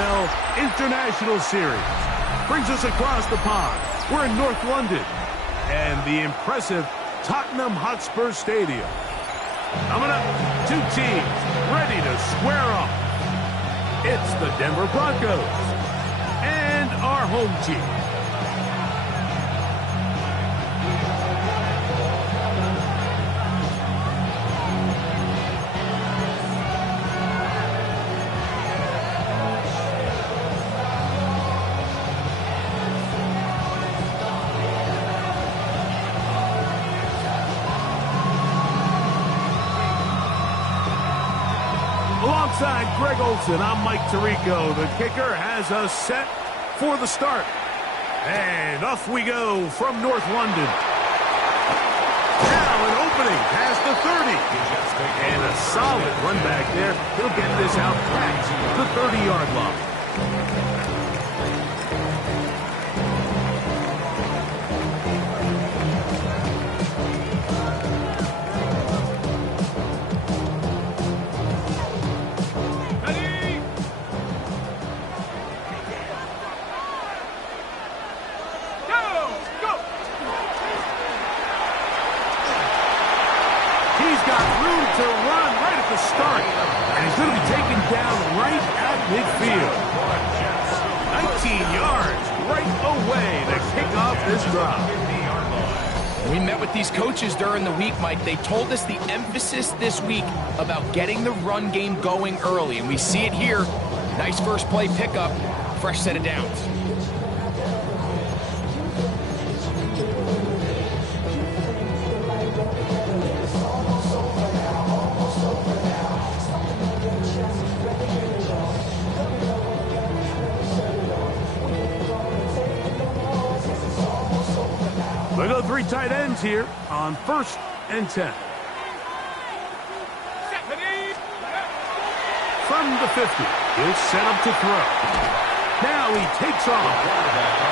NFL International Series. Brings us across the pond. We're in North London and the impressive Tottenham Hotspur Stadium. Coming up, two teams ready to square off. It's the Denver Broncos and our home team. Alongside Greg Olsen, I'm Mike Tirico. The kicker has us set for the start. And off we go from North London. Now an opening past the 30. And a solid run back there. He'll get this out past the 30-yard line. Midfield. 19 yards right away to kick off this drive. We met with these coaches during the week, Mike. They told us the emphasis this week about getting the run game going early, and we see it here. Nice first play pickup, fresh set of downs. We go three tight ends here on 1st and 10. From the 50, he'll set up to throw. Now he takes off.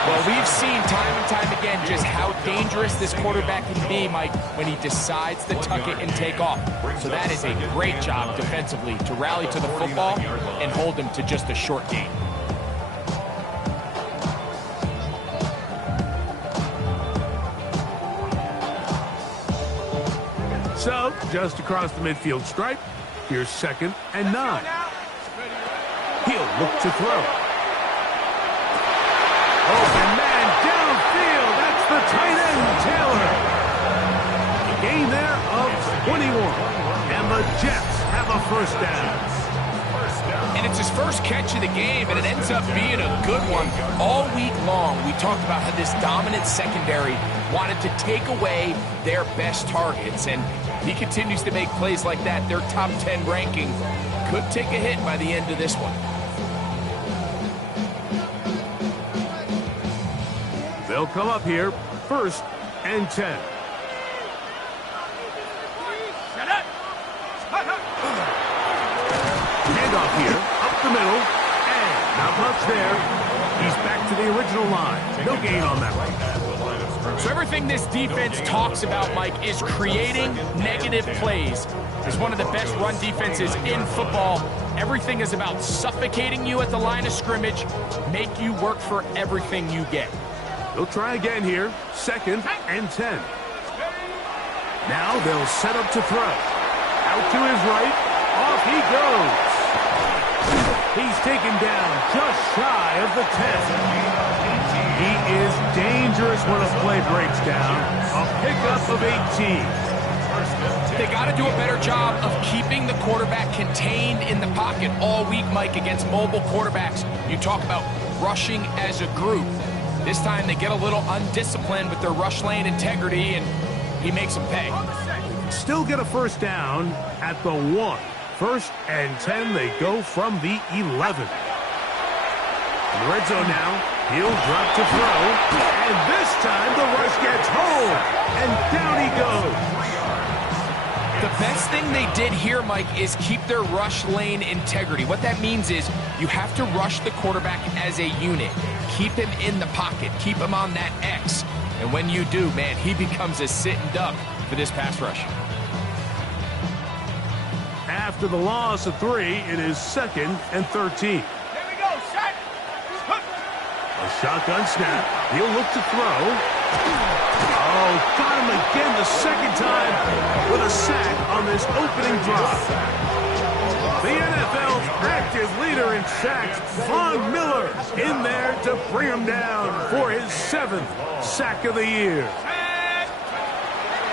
Well, we've seen time and time again just how dangerous this quarterback can be, Mike, when he decides to tuck it and take off. So that is a great job defensively to rally to the football and hold him to just a short gain. So, just across the midfield stripe, here's 2nd and 9. He'll look to throw. Open man downfield. That's the tight end, Taylor. A gain there of 21. And the Jets have a first down. And it's his first catch of the game, and it ends up being a good one. All week long, we talked about how this dominant secondary wanted to take away their best targets, and he continues to make plays like that. Their top 10 ranking could take a hit by the end of this one. They'll come up here, 1st and 10. Handoff here, up the middle, and not much there. He's back to the original line. No gain on that one. So everything this defense talks about, Mike, is creating negative plays. It's one of the best run defenses in football. Everything is about suffocating you at the line of scrimmage, make you work for everything you get. They'll try again here, 2nd and 10. Now they'll set up to throw. Out to his right, off he goes. He's taken down just shy of the 10. He is dangerous when a play breaks down. A pickup of 18. They got to do a better job of keeping the quarterback contained in the pocket all week, Mike, against mobile quarterbacks. You talk about rushing as a group. This time they get a little undisciplined with their rush lane integrity, and he makes them pay. Still get a first down at the 1. 1st and 10, they go from the 11. In the red zone now, he'll drop to throw, and this time the rush gets home, and down he goes. The best thing they did here, Mike, is keep their rush lane integrity. What that means is you have to rush the quarterback as a unit. Keep him in the pocket. Keep him on that X. And when you do, man, he becomes a sitting duck for this pass rush. After the loss of 3, it is 2nd and 13. Here we go, shotgun! A shotgun snap. He'll look to throw. Oh, got him again the second time with a sack on this opening drive. The NFL's active leader in sacks, Von Miller, in there to bring him down for his 7th sack of the year.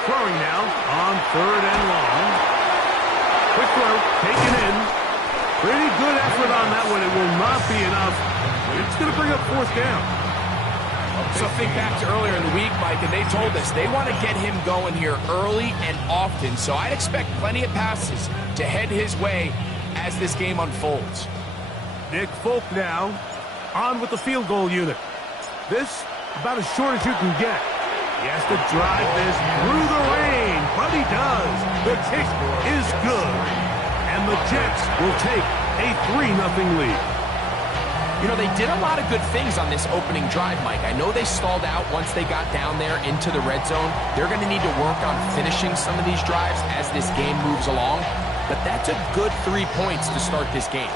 Throwing now on 3rd and long. Quick throw, taken in. Pretty good effort on that one. It will not be enough. It's going to bring up 4th down. So think back to earlier in the week, Mike, and they told us they want to get him going here early and often. So I'd expect plenty of passes to head his way as this game unfolds. Nick Folk now on with the field goal unit. This about as short as you can get. He has to drive this through the rain, but he does. The kick is good. And the Jets will take a 3-0 lead. You know, they did a lot of good things on this opening drive, Mike. I know they stalled out once they got down there into the red zone. They're going to need to work on finishing some of these drives as this game moves along. But that's a good 3 points to start this game.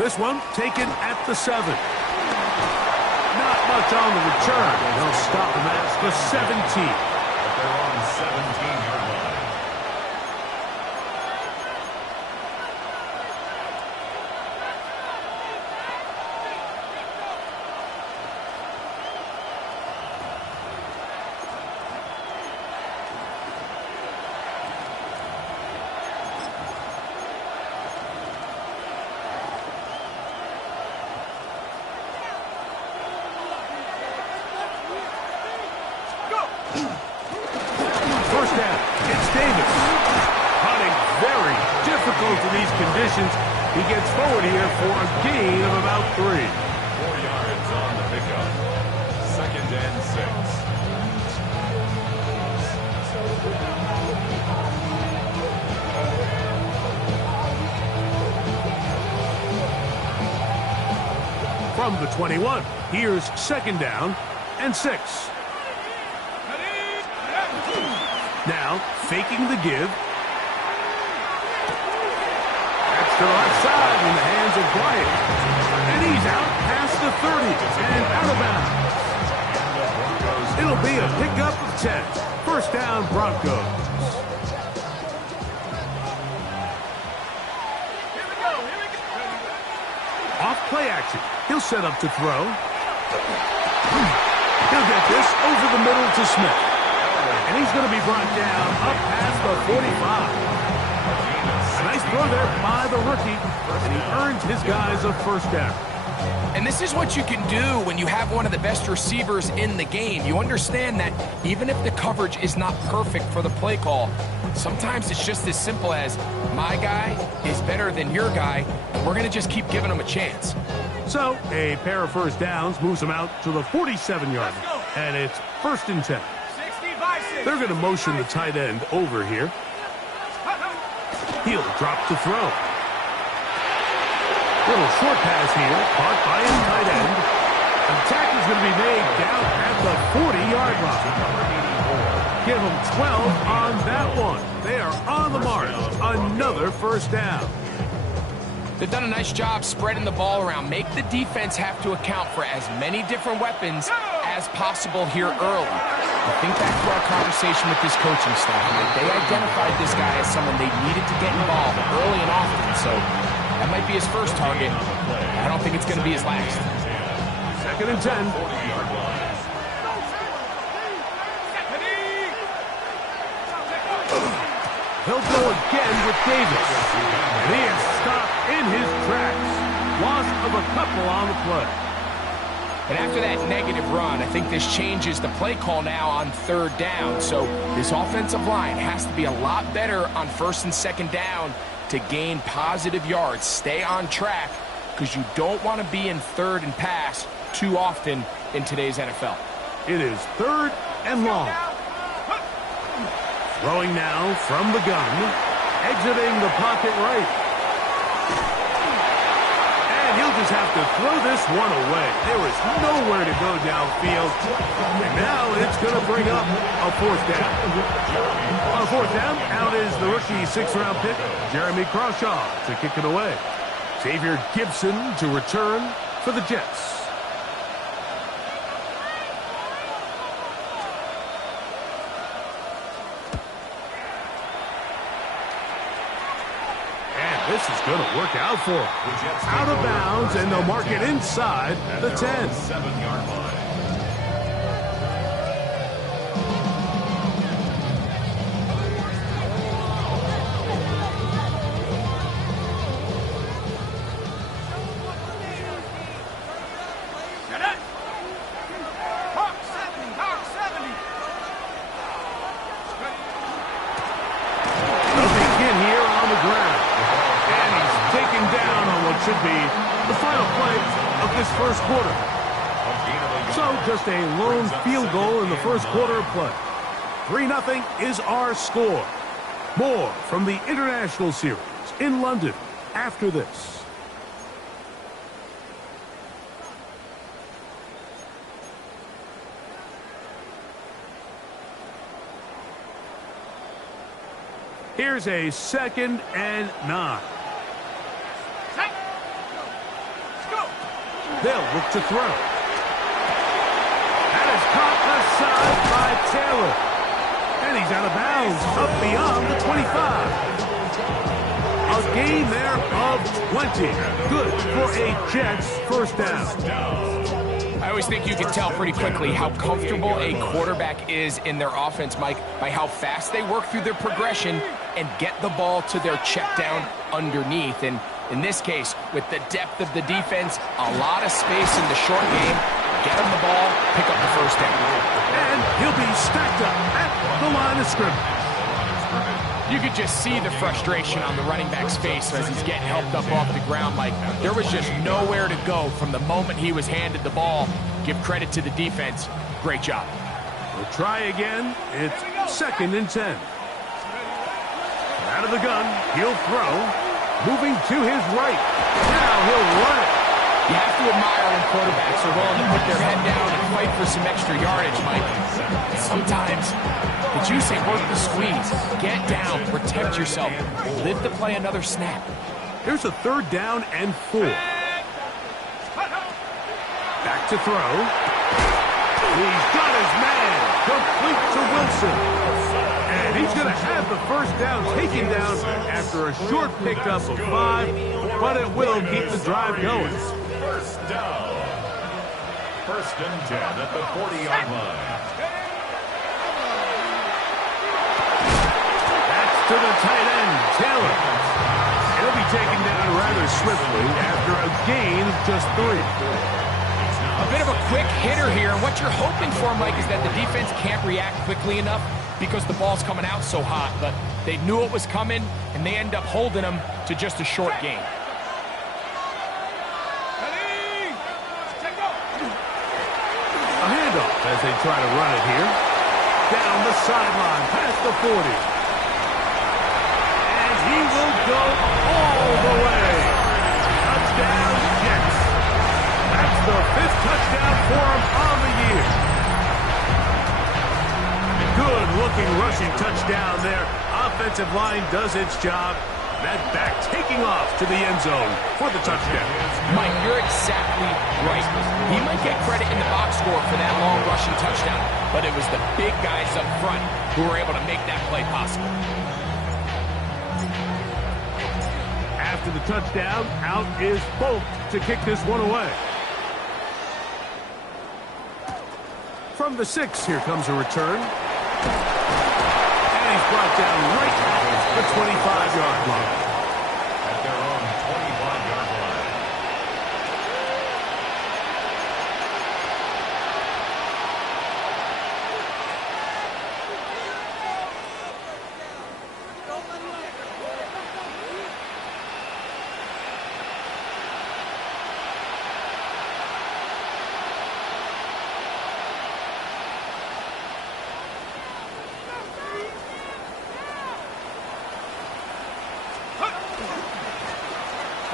This one taken at the 7. Not much on the return. They'll stop him at the 17. They're on 17-yard line. First down, it's Davis. Hunting very difficult in these conditions. He gets forward here for a gain of about 3. 4 yards on the pickup. 2nd and 6. From the 21, here's 2nd down and 6. Now, faking the give. That's to the left side in the hands of Bryant. And he's out past the 30 and out of bounds. It'll be a pickup of 10. First down, Broncos. Off play action. He'll set up to throw. He'll get this over the middle to Smith. And he's going to be brought down up past the 45. A nice throw there by the rookie. And he earns his guys a first down. And this is what you can do when you have one of the best receivers in the game. You understand that even if the coverage is not perfect for the play call, sometimes it's just as simple as my guy is better than your guy, and we're going to just keep giving him a chance. So a pair of first downs moves him out to the 47-yard line. And it's 1st and 10. They're going to motion the tight end over here. He'll drop to throw. Little short pass here, caught by his tight end. An attack is going to be made down at the 40-yard line. Give them 12 on that one. They are on the mark. Another first down. They've done a nice job spreading the ball around. Make the defense have to account for as many different weapons as possible here early. I think back to our conversation with this coaching staff. They identified this guy as someone they needed to get involved early and often. So that might be his first target. I don't think it's going to be his last. 2nd and 10. He'll go again with Davis. And he is stopped in his tracks. Loss of a couple on the play. And after that negative run, I think this changes the play call now on 3rd down. So this offensive line has to be a lot better on 1st and 2nd down to gain positive yards. Stay on track because you don't want to be in 3rd and pass too often in today's NFL. It is 3rd and long. Throwing now from the gun. Exiting the pocket right. And he'll just have to throw this one away. There is nowhere to go downfield. And now it's going to bring up a 4th down. On 4th down, out is the rookie 6th-round pick, Jeremy Crawshaw, to kick it away. Xavier Gibson to return for the Jets. This is going to work out for him. Out of bounds, and they'll mark it inside the 10. 7-yard line. Should be the final play of this first quarter. So just a lone field goal in the first quarter of play. 3-0 is our score. More from the International Series in London after this. Here's a 2nd and 9. They'll look to throw. That is caught left side by Taylor. And he's out of bounds, up beyond the 25. A gain there of 20. Good for a Jets first down. I always think you can tell pretty quickly how comfortable a quarterback is in their offense, Mike, by how fast they work through their progression and get the ball to their check down underneath. And in this case, with the depth of the defense, a lot of space in the short game, get him the ball, pick up the first down. And he'll be stacked up at the line of scrimmage. You could just see the frustration on the running back's face as he's getting helped up off the ground. Like, there was just nowhere to go from the moment he was handed the ball. Give credit to the defense. Great job. We'll try again. It's 2nd and 10. Out of the gun, he'll throw. Moving to his right. Now he'll run it. You have to admire when quarterbacks are willing to put their head down and fight for some extra yardage, Mike. Sometimes the juice ain't worth the squeeze. Get down, protect yourself, live to play another snap. Here's a 3rd down and 4. Back to throw. He's got his man. Complete to Wilson. And he's going to have the first down taken down after a short pickup of 5, but it will keep the drive going. First down. 1st and 10 at the 40-yard line. That's to the tight end, Taylor. He'll be taken down rather swiftly after a gain of just 3. A bit of a quick hitter here, and what you're hoping for, Mike, is that the defense can't react quickly enough because the ball's coming out so hot, but they knew it was coming, and they end up holding them to just a short gain. A handoff as they try to run it here. Down the sideline, past the 40. And he will go all the way. Touchdown, Jets. That's the 5th touchdown for him on the year. Good-looking rushing touchdown there. Offensive line does its job. That back taking off to the end zone for the touchdown. Mike, you're exactly right. He might get credit in the box score for that long rushing touchdown, but it was the big guys up front who were able to make that play possible. After the touchdown, out is Folk to kick this one away. From the 6, here comes a return. And he's brought down right at the 25-yard line. At their own 25-yard line.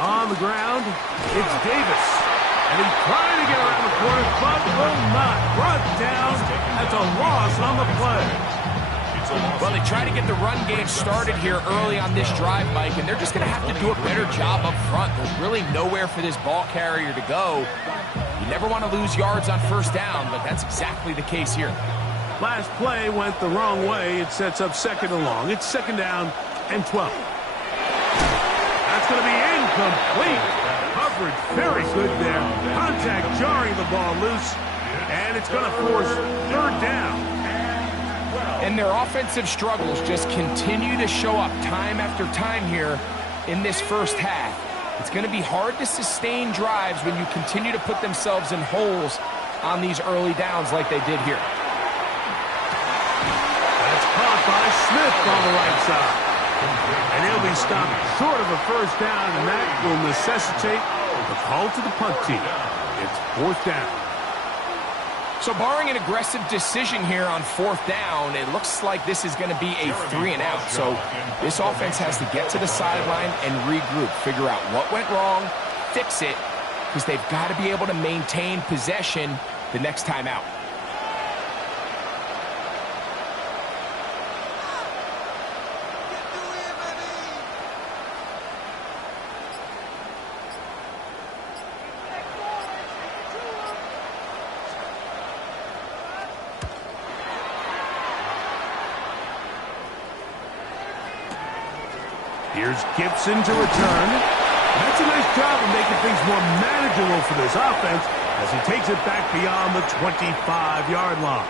On the ground, it's Davis. And he's trying to get around the corner, but will not. Brought down. That's a loss on the play. Well, they try to get the run game started here early on this drive, Mike, and they're just going to have to do a better job up front. There's really nowhere for this ball carrier to go. You never want to lose yards on first down, but that's exactly the case here. Last play went the wrong way. It sets up second and long. It's second down and 12. That's going to be incomplete. Coverage very good there. Contact jarring the ball loose, and it's going to force third down. And their offensive struggles just continue to show up time after time here in this first half. It's going to be hard to sustain drives when you continue to put themselves in holes on these early downs like they did here. That's caught by Smith on the right side. And he'll be stopped short of a first down, and that will necessitate a call to the punt team. It's fourth down. So barring an aggressive decision here on fourth down, it looks like this is going to be a 3-and-out. So this offense has to get to the sideline and regroup, figure out what went wrong, fix it, because they've got to be able to maintain possession the next time out. Here's Gibson to return. That's a nice job of making things more manageable for this offense as he takes it back beyond the 25-yard line.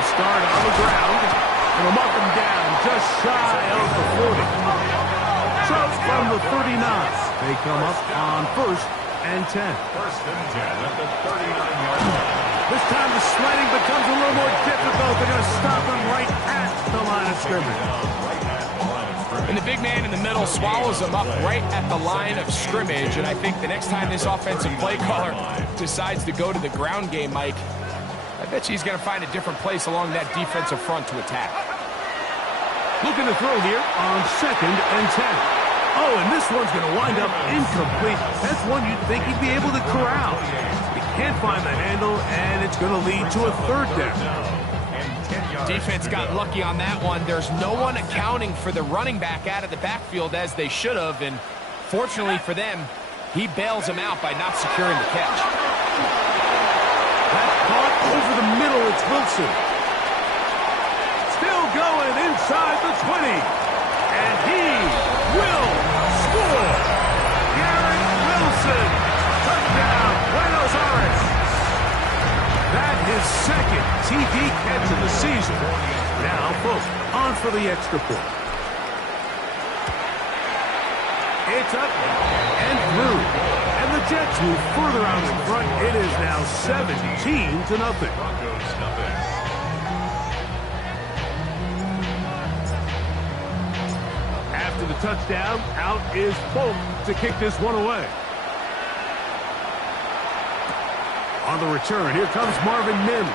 Start on the ground, and will mark him down just shy of the 40. So from the 39, they come up on first and 10. First and 10 at the 39-yard line. This time the sliding becomes a little more difficult. They're going to stop him right at the line of scrimmage. And the big man in the middle swallows him up right at the line of scrimmage, and I think the next time this offensive play caller decides to go to the ground game, Mike, I bet he's going to find a different place along that defensive front to attack. Looking to throw here on second and 10. Oh, and this one's going to wind up incomplete. That's one you'd think he'd be able to corral. He can't find the handle, and it's going to lead to a third down. Defense got lucky on that one. There's no one accounting for the running back out of the backfield as they should have, and fortunately for them, he bails him out by not securing the catch. That's caught over the middle. It's Wilson. Still going inside the 20. And he will score. Garrett Wilson. Touchdown, Buenos Aires. That is second TD catch of the season. Now both on for the extra point. It's up and through. And the Jets move further out in front. It is now 17-0. Broncos nothing. After the touchdown, out is Polk to kick this one away. On the return, here comes Marvin Mims.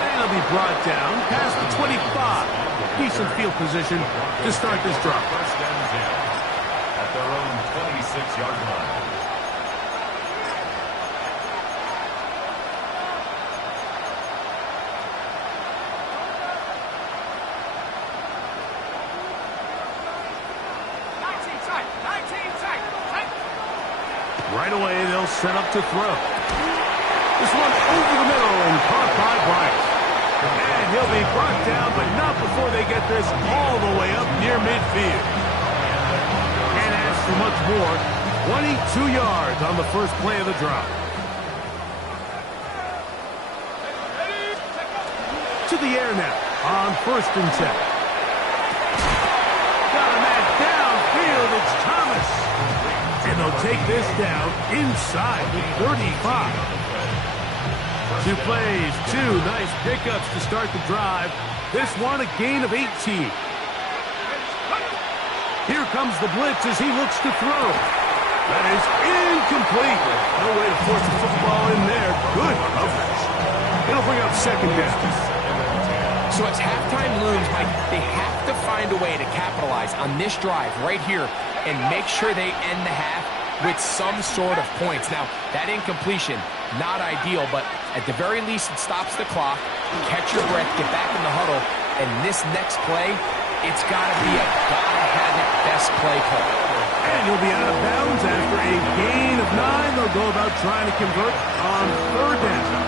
And he'll be brought down past the 25. Decent field position to start this drive. First and 10 at their own 26-yard line. Right away, they'll set up to throw. This one over the middle and caught by Bryant. And he'll be brought down, but not before they get this all the way up near midfield. Can't ask for much more. 22 yards on the first play of the drive. To the air now on first and 10. Got a man downfield. It's Thomas. And they'll take this down inside the 35. 2 plays, 2 nice pickups to start the drive. This one a gain of 18. Here comes the blitz as he looks to throw. That is incomplete. No way to force the football in there. Good coverage. It'll bring up second down. So as halftime looms, Mike, they have to find a way to capitalize on this drive right here and make sure they end the half with some sort of points. Now, that incompletion, not ideal, but at the very least, it stops the clock. Catch your breath, get back in the huddle, and this next play, it's got to be a gotta-have-it best play call. And you'll be out of bounds after a gain of 9. They'll go about trying to convert on third down.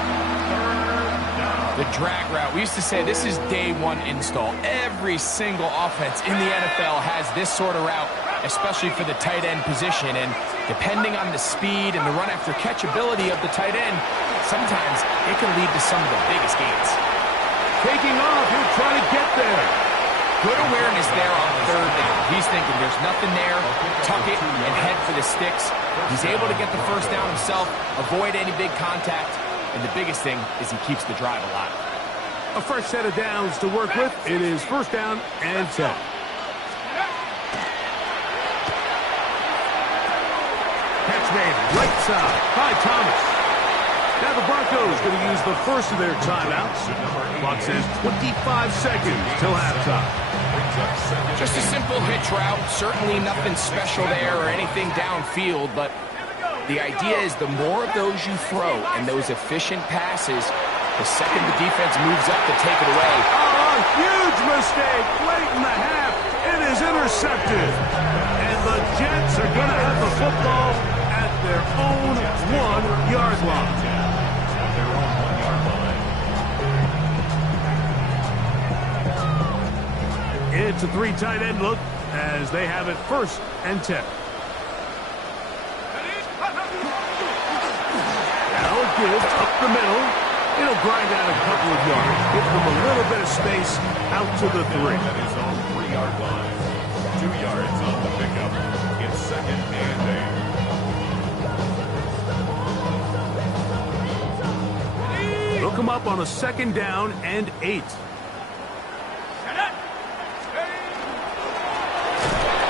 The drag route. We used to say this is day one install. Every single offense in the NFL has this sort of route, especially for the tight end position. And depending on the speed and the run after catch ability of the tight end, sometimes it can lead to some of the biggest gains. Taking off, he'll try to get there. Good awareness there on third down. He's thinking there's nothing there, tuck it, and head for the sticks. He's able to get the first down himself, avoid any big contact, and the biggest thing is he keeps the drive alive. A fresh set of downs to work with. It is first down and 10. Catch made right side by Thomas. Now the Broncos going to use the first of their timeouts. Clock says 25 seconds till halftime. Just a simple hitch route. Certainly nothing special there or anything downfield, but the idea is the more of those you throw and those efficient passes, the second the defense moves up to take it away. Oh, huge mistake late in the half. It is intercepted. And the Jets are going to have the football at their own 1-yard line. It's a 3 tight end look as they have it first and 10. Now a give up the middle. It'll grind out a couple of yards. Give them a little bit of space out to the 3. That is on 3-yard line. 2 yards on the pickup. It's second and 8. They'll come up on a second down and 8.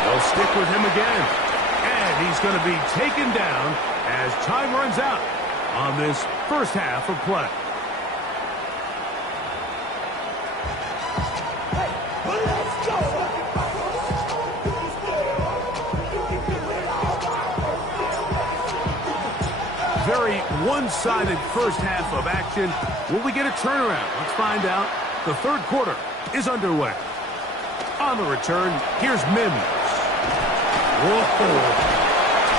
They'll stick with him again. And he's going to be taken down as time runs out on this first half of play. Very one-sided first half of action. Will we get a turnaround? Let's find out. The third quarter is underway. On the return, here's Mims. Whoa.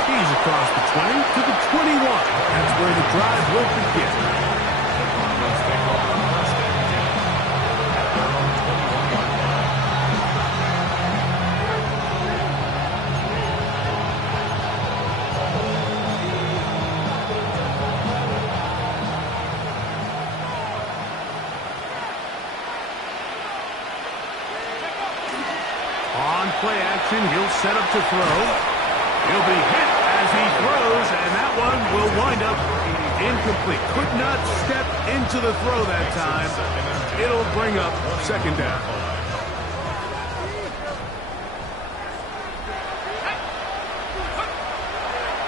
He's across the 20 to the 21. That's where the drive will begin. On play action, he'll set up to throw. He'll be hit as he throws, and that one will wind up incomplete. Could not step into the throw that time. It'll bring up second down.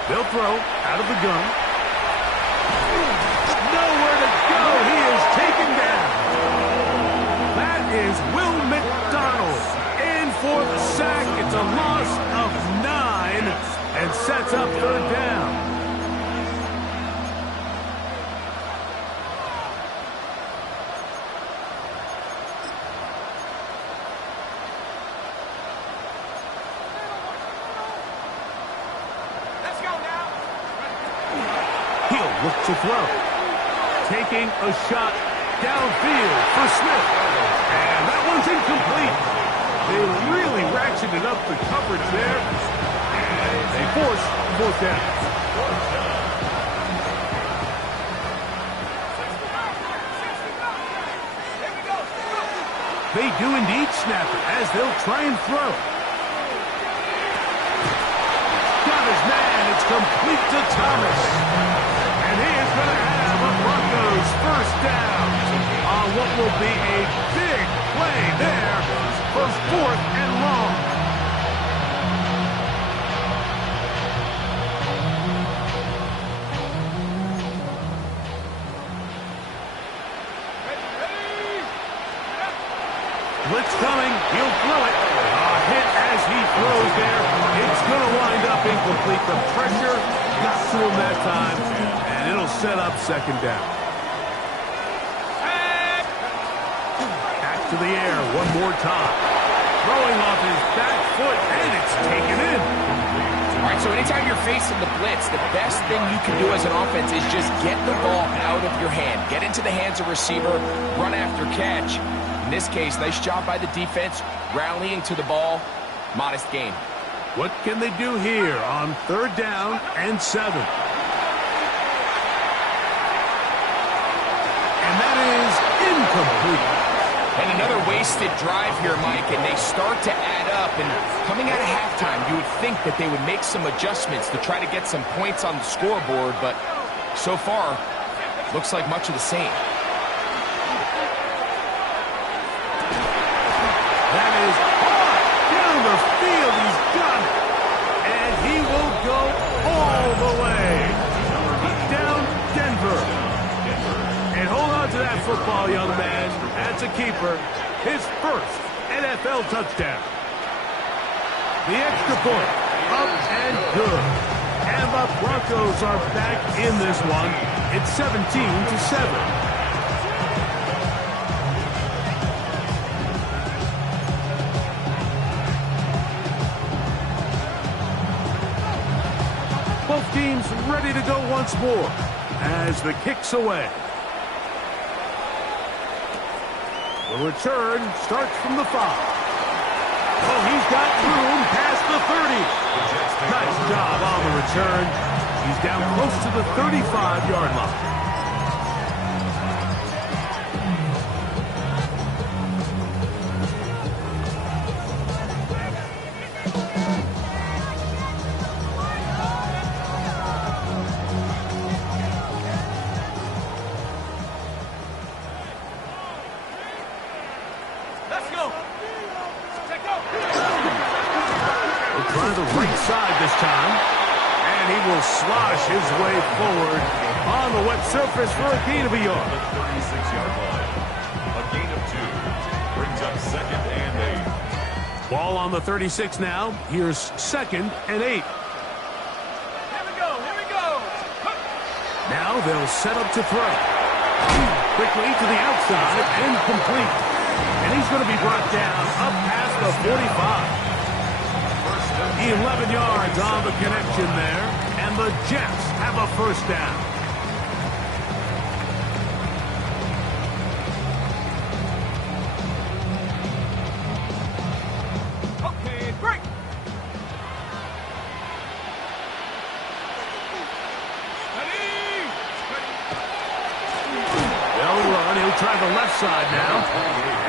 They'll throw out of the gun. Nowhere to go. He is taken down. That is Will McDonald. In for the sack. It's a loss of 9 and sets up third down. Let's go now. He'll look to throw. Taking a shot downfield for Smith. And that one's incomplete. They really ratcheted up the coverage there. And they force fourth down. They do indeed snap it as they'll try and throw. Got his man. It's complete to Thomas. And he is going to have a Broncos first down on what will be a big play there for fourth and long. Blitz coming. He'll throw it. A hit as he throws there. It's going to wind up incomplete. The pressure got to him that time, and it'll set up second down. Back to the air one more time. Throwing off his back foot, and it's taken in. All right, so anytime you're facing the blitz, the best thing you can do as an offense is just get the ball out of your hand. Get into the hands of receiver, run after catch. In this case, nice job by the defense, rallying to the ball. Modest gain. What can they do here on 3rd down and 7? And that is incomplete. And another wasted drive here, Mike, and they start to add up. And coming out of halftime, you would think that they would make some adjustments to try to get some points on the scoreboard, but so far, looks like much of the same. That is hard down the field. He's got it. And he will go all the way. He's down Denver. And hold on to that football, young man. That's a keeper. His first NFL touchdown. The extra point. Up and good. And the Broncos are back in this one. It's 17-7. Both teams ready to go once more as the kick's away. The return starts from the 5. Oh, he's got room past the 30. Nice job on the return. He's down close to the 35-yard line. Slosh his way forward on the wet surface for a gain of a yard. 36-yard line. A gain of 2 brings up 2nd and 8. Ball on the 36 now. Here's 2nd and 8. Here we go. Now they'll set up to throw. Quickly to the outside and complete. And he's going to be brought down up past the 45. 11 yards on the connection there. And the Jets have a first down. Okay, break. They'll run. He'll try the left side now.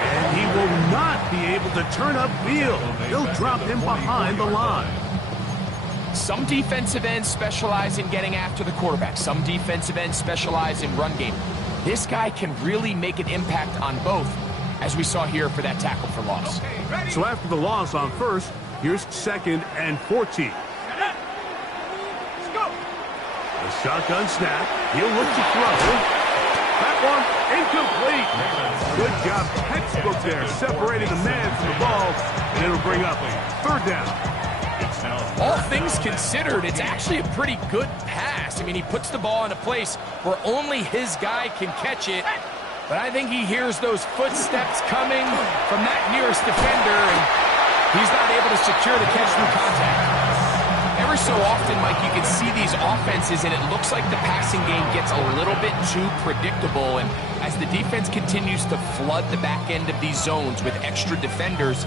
And he will not be able to turn upfield. They'll drop him behind the line. Some defensive ends specialize in getting after the quarterback. Some defensive ends specialize in run game. This guy can really make an impact on both, as we saw here for that tackle for loss. So after the loss on first, here's 2nd and 14. The shotgun snap. He'll look to throw. That one incomplete. Good job, textbook there, separating the man from the ball, and it'll bring up 3rd down. All things considered, it's actually a pretty good pass. I mean, he puts the ball in a place where only his guy can catch it. But I think he hears those footsteps coming from that nearest defender, and he's not able to secure the catch through contact. Every so often, Mike, you can see these offenses, and it looks like the passing game gets a little bit too predictable. And as the defense continues to flood the back end of these zones with extra defenders,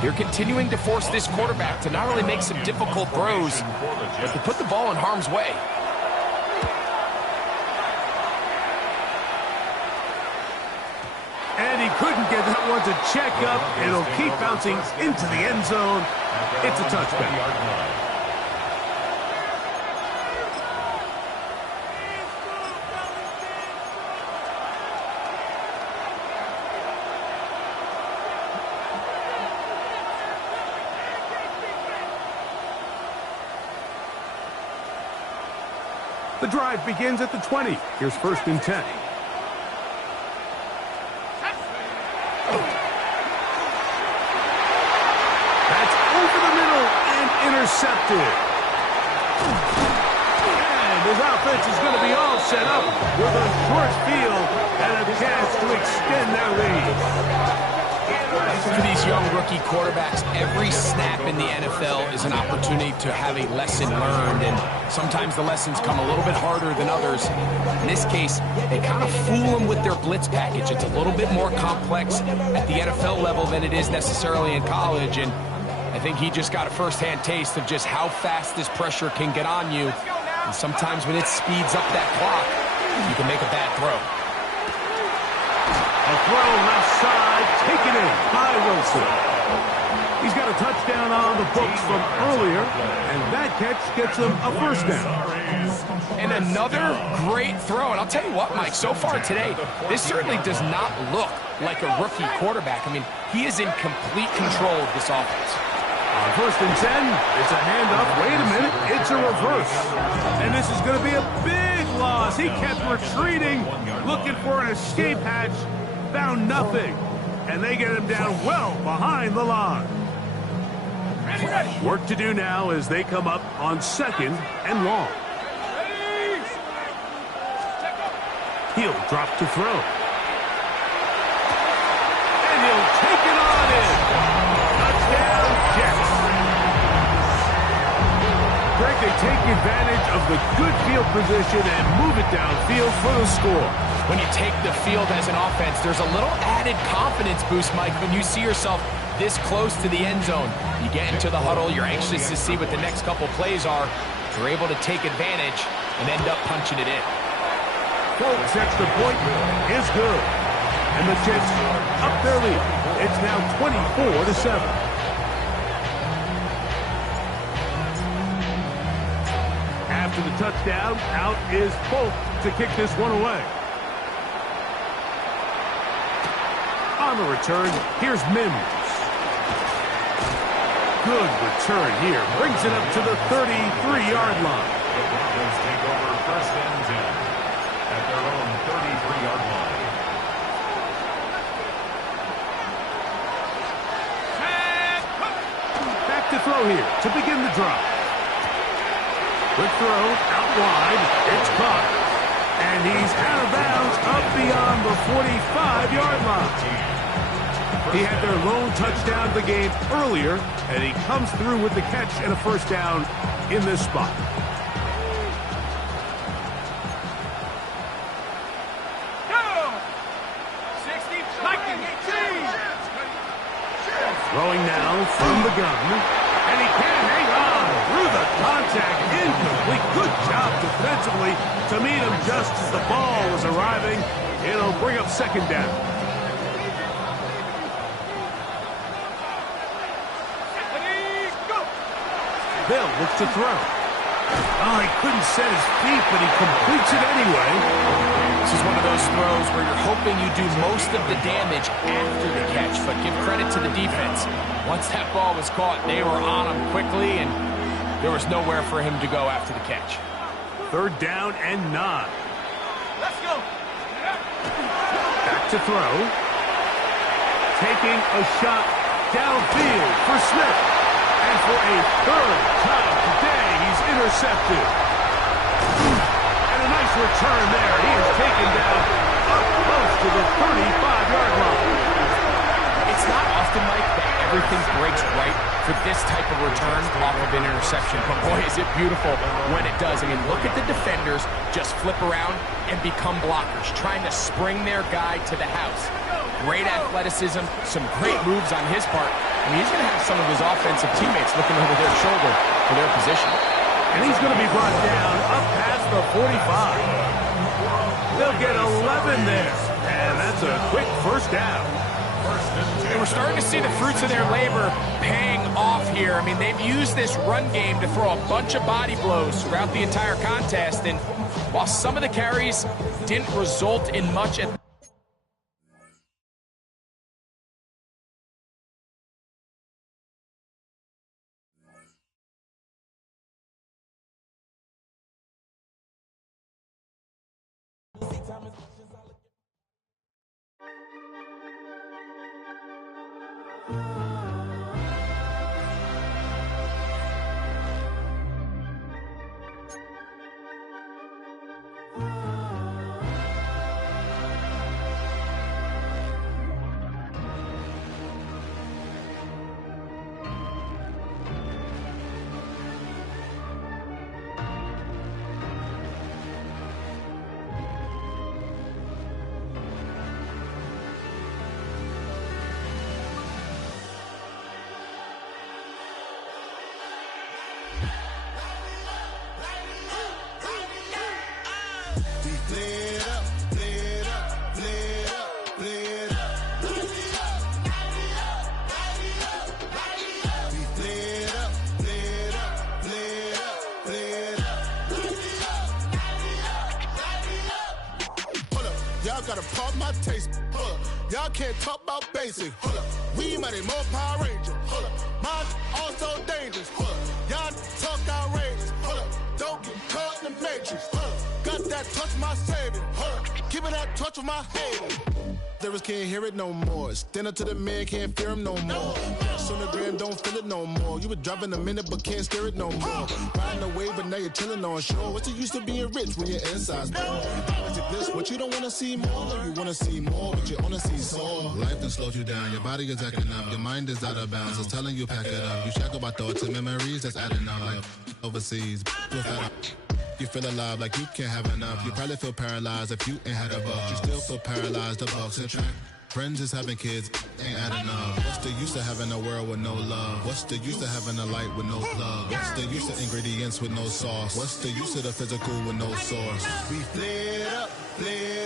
they're continuing to force this quarterback to not only make some difficult throws, but to put the ball in harm's way. And he couldn't get that one to check up. It'll keep bouncing into the end zone. It's a touchback. The drive begins at the 20. Here's 1st and 10. intercepted. And his offense is going to be all set up with a short field and a chance to extend their lead. For these young rookie quarterbacks, every snap in the NFL is an opportunity to have a lesson learned, and sometimes the lessons come a little bit harder than others. In this case, they kind of fool them with their blitz package. It's a little bit more complex at the NFL level than it is necessarily in college, and I think he just got a first-hand taste of just how fast this pressure can get on you, and sometimes when it speeds up that clock, you can make a bad throw. A throw left side, taken in by Wilson. He's got a touchdown on the books from earlier, and that catch gets him a first down. And another great throw. And I'll tell you what, Mike, so far today, this certainly does not look like a rookie quarterback. I mean, he is in complete control of this offense. On 1st and 10, it's a handoff. Wait a minute, it's a reverse. And this is going to be a big loss. He kept retreating, looking for an escape hatch. Found nothing, and they get him down well behind the line. Work to do now as they come up on 2nd and long. He'll drop to throw. And he'll take it on in. Touchdown, Jets. Greg, they take advantage of the good field position and move it downfield for the score. When you take the field as an offense, there's a little added confidence boost, Mike, when you see yourself this close to the end zone. You get into the huddle, you're anxious to see what the next couple plays are. You're able to take advantage and end up punching it in. Folks, extra point is good. And the Jets up their lead. It's now 24-7. After the touchdown, out is Folk to kick this one away. On the return, here's Mims. Good return here. Brings it up to the 33-yard line. The Broncos take over 1st and 10 at their own 33-yard line. Back to throw here to begin the drive. Quick throw, out wide. It's caught. And he's out of bounds up beyond the 45-yard line. He had their lone touchdown of the game earlier, and he comes through with the catch and a first down in this spot. Throwing now from the gun, and he can't hang on through the contact. Incomplete. Good job defensively to meet him just as the ball was arriving. It'll bring up 2nd down. Bill looks to throw. Oh, he couldn't set his feet, but he completes it anyway. This is one of those throws where you're hoping you do most of the damage after the catch, but give credit to the defense. Once that ball was caught, they were on him quickly, and there was nowhere for him to go after the catch. 3rd down and 9. Let's go. Back to throw. Taking a shot downfield for Smith. And for a 3rd time today, he's intercepted. And a nice return there. He is taken down up close to the 35-yard line. It's not often, Mike, that everything breaks right for this type of return off of an interception. But boy, is it beautiful when it does. I mean, look at the defenders just flip around and become blockers, trying to spring their guy to the house. Great athleticism, some great moves on his part. I mean, he's going to have some of his offensive teammates looking over their shoulder for their position. And he's going to be brought down up past the 45. They'll get 11 there. And that's a quick first down. And we're starting to see the fruits of their labor paying off here. I mean, they've used this run game to throw a bunch of body blows throughout the entire contest. And while some of the carries didn't result in much at Y'all gotta pump my taste. Hold up. Y'all can't talk about basic. Hold up. We mighty more Power Ranger. Hold up. Mine also dangerous. Hold up. Y'all talk outrageous. Hold up. Don't get caught in the matrix. Hold up. Got that touch my savior. Hold up. Give me that touch with my hater. Lyrics can't hear it no more. Stand up to the man, can't fear him no more. Sonogram don't feel it no more. You been driving a minute but can't steer it no more. Riding a wave but now you're chilling on shore. What's the use of being rich when your inside's poor? Is it this what you don't wanna see more? Or you wanna see more but you wanna see sore? Life done slowed you down. Your body is acting up. Your mind is out of bounds. It's telling you pack it up. You shackle by thoughts and memories that's adding up. Like overseas. You feel alive like you can't have enough. You probably feel paralyzed if you ain't had a buck. You still feel paralyzed, the bucks and track. Friends is having kids, ain't adding up. What's the use of having a world with no love? What's the use of having a light with no plug? What's the use of ingredients with no sauce? What's the use of the physical with no source? We flared up, flared up.